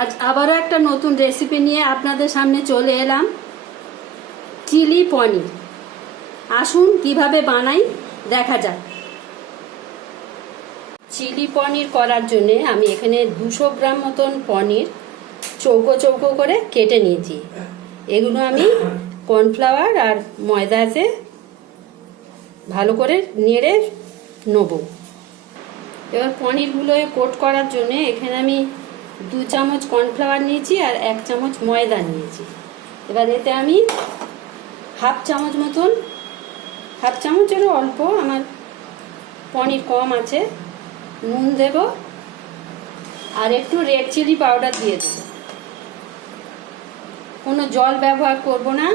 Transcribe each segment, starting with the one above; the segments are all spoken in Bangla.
আজ আবারও একটা নতুন রেসিপি নিয়ে আপনাদের সামনে চলে এলাম। চিলি পনির। আসুন কিভাবে বানাই দেখা যাক। চিলি পনির করার জন্য আমি এখানে 200 গ্রাম মতন পনির চৌকো চৌকো করে কেটে নিয়েছি। এগুলো আমি কর্নফ্লাওয়ার আর ময়দাতে ভালো করে নেড়ে নেব। এবার পনিরগুলো কোট করার জন্য এখানে আমি 2 চামচ কর্নফ্লাওয়ার নিয়েছি আর 1 চামচ ময়দা নিয়েছি। এবার এতে আমি হাফ চামচ মতন, হাফ চামচেরও অল্প, আমার পনির কম আছে, নুন দেব আর একটু রেড চিলি পাউডার দিয়ে দেব। কোনো জল ব্যবহার করব না।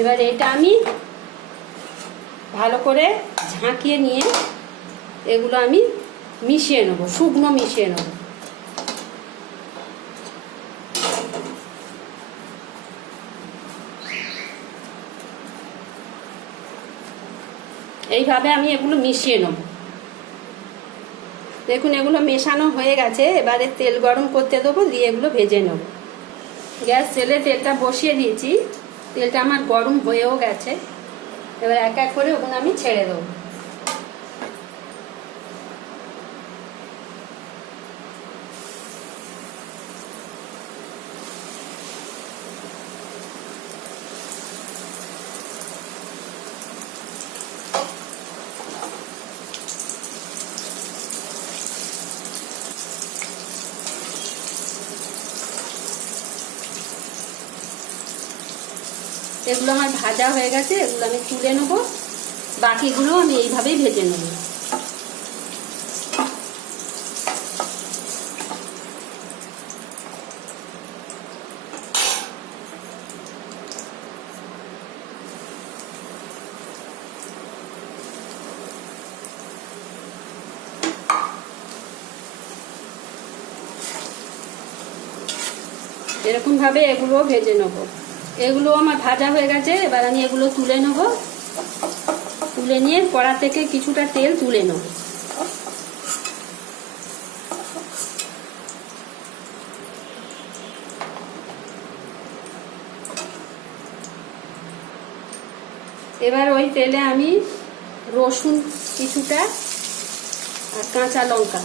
এবার এটা আমি ভালো করে ঝাঁকিয়ে নিয়ে এগুলো আমি মিশিয়ে নেব, শুকনো মিশিয়ে নেব। এইভাবে আমি এগুলো মিশিয়ে নেব। দেখুন এগুলো মেশানো হয়ে গেছে। এবারে তেল গরম করতে দেবো, দিয়ে এগুলো ভেজে নেব। গ্যাস জেলে তেলটা বসিয়ে দিয়েছি, তেলটা আমার গরম হয়েও গেছে। এবার এক এক করে ওগুলো আমি ছেড়ে দেবো। এগুলো আমার ভাজা হয়ে গেছে, এগুলো আমি তুলে নেব। বাকিগুলো আমি এইভাবেই ভেজে নেব। এরকম ভাবে এগুলো ভেজে নেব। এগুলো আমার ভাজা হয়ে গেছে। এবার আমি এগুলো তুলে নেব। তুলে নিয়ে কড়া থেকে কিছুটা তেল তুলে নেব। এবার ওই তেলে আমি রসুন কিছুটা আর কাঁচা লঙ্কা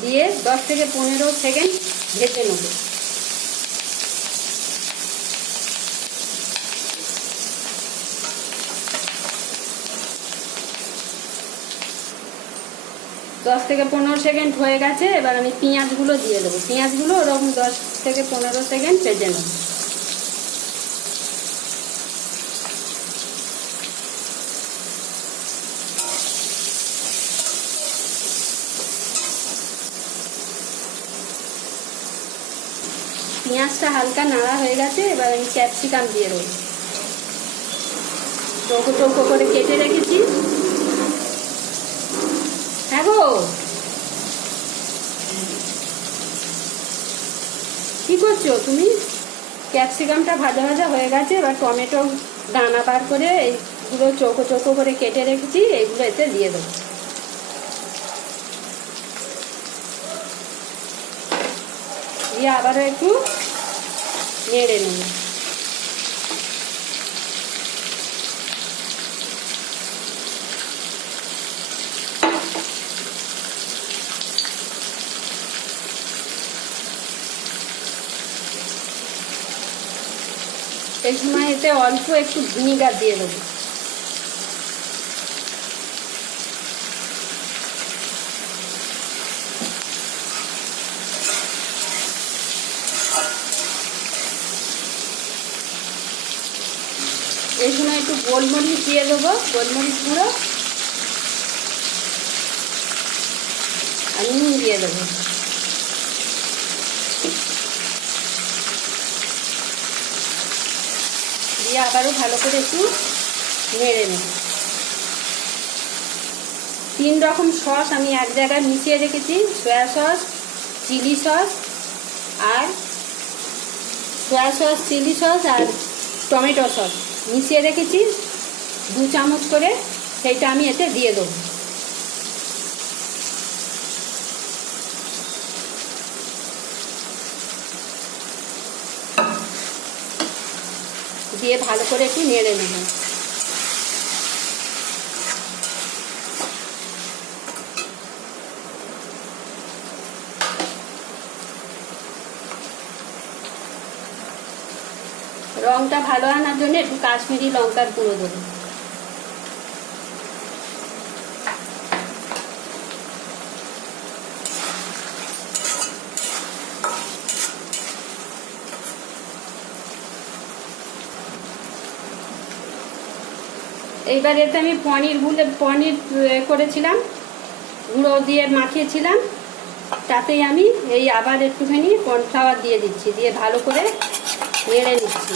দিয়ে 10 থেকে 15 সেকেন্ড ভেজে নেব। দশ থেকে 15 সেকেন্ড হয়ে গেছে। এবার আমি পেঁয়াজগুলো দিয়ে দেবো। পেঁয়াজগুলো ওরকম 10 থেকে 15 সেকেন্ড ভেজে নেব। পেঁয়াজটা হালকা নাড়া হয়ে গেছে। এবার আমি ক্যাপসিকাম দিয়ে দেবো, চৌকো চৌকো করে কেটে রেখেছি। হ্যাঁ গো, কি করছো তুমি? ক্যাপসিকামটা ভাজা ভাজা হয়ে গেছে। এবার টমেটো দানা বার করে এইগুলো চৌকো চৌকো করে কেটে রেখেছি, এইগুলো এতে দিয়ে দেবো। দিয়ে আবারও একটু নেড়ে নেব। এই সময় এতে অল্প একটু ভিনিগার দিয়ে দেবো। এই সময় একটু গোলমরিচ দিয়ে দেবো, গোলমরিচ গুঁড়ো আর নুন দিয়ে দেবো। দিয়ে আবারও ভালো করে একটু নেড়ে নেব। 3 রকম সস আমি এক জায়গায় মিশিয়ে রেখেছি, সয়া সস, চিলি সস আর সয়া সস, চিলি সস আর টমেটো সস মিশিয়ে রেখেছি 2 চামচ করে। সেইটা আমি এতে দিয়ে দেবো। দিয়ে ভালো করে একটু নেড়ে নেব। রংটা ভালো আনার জন্য একটু কাশ্মীরি লঙ্কার গুঁড়ো দেবো। এইবার এতে আমি পনির করেছিলাম, গুঁড়ো দিয়ে মাখিয়েছিলাম, তাতেই আমি এই আবার একটুখানি কর্নফ্লাওয়ার দিয়ে দিচ্ছি, দিয়ে ভালো করে নেড়ে নিচ্ছি।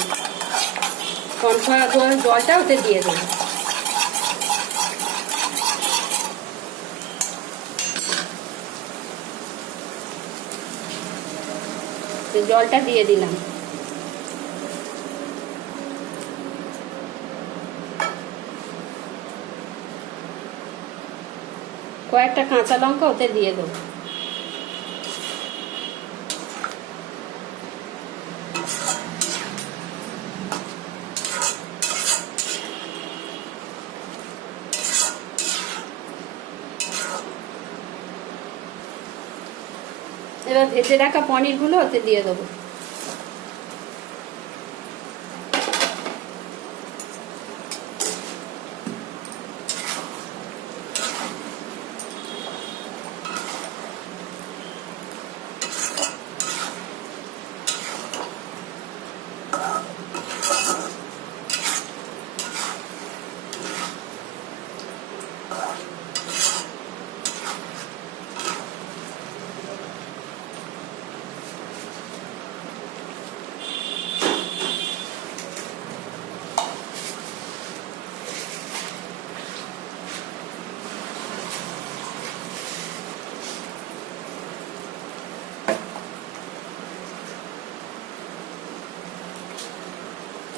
কর্নফ্লাওয়ার জলটা ওতে দিয়ে দেবো। জলটা দিয়ে দিলাম। কয়েকটা কাঁচা লঙ্কা ওতে দিয়ে দেবো। এবার ভেজে রাখা পনিরগুলো ওতে দিয়ে দেবো।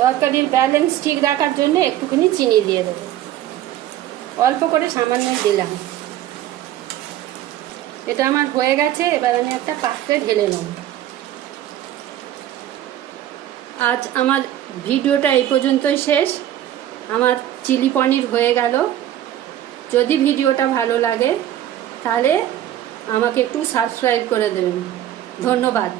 তরকারির ব্যালেন্স ঠিক রাখার জন্য একটুখানি চিনি দিয়ে দেবো, অল্প করে সামান্য দিলাম। এটা আমার হয়ে গেছে, এবার আমি একটা পাত্রে ঢেলে নেব। আজ আমার ভিডিওটা এই পর্যন্তই শেষ। আমার চিলি পনির হয়ে গেল। যদি ভিডিওটা ভালো লাগে তাহলে আমাকে একটু সাবস্ক্রাইব করে দেবেন। ধন্যবাদ।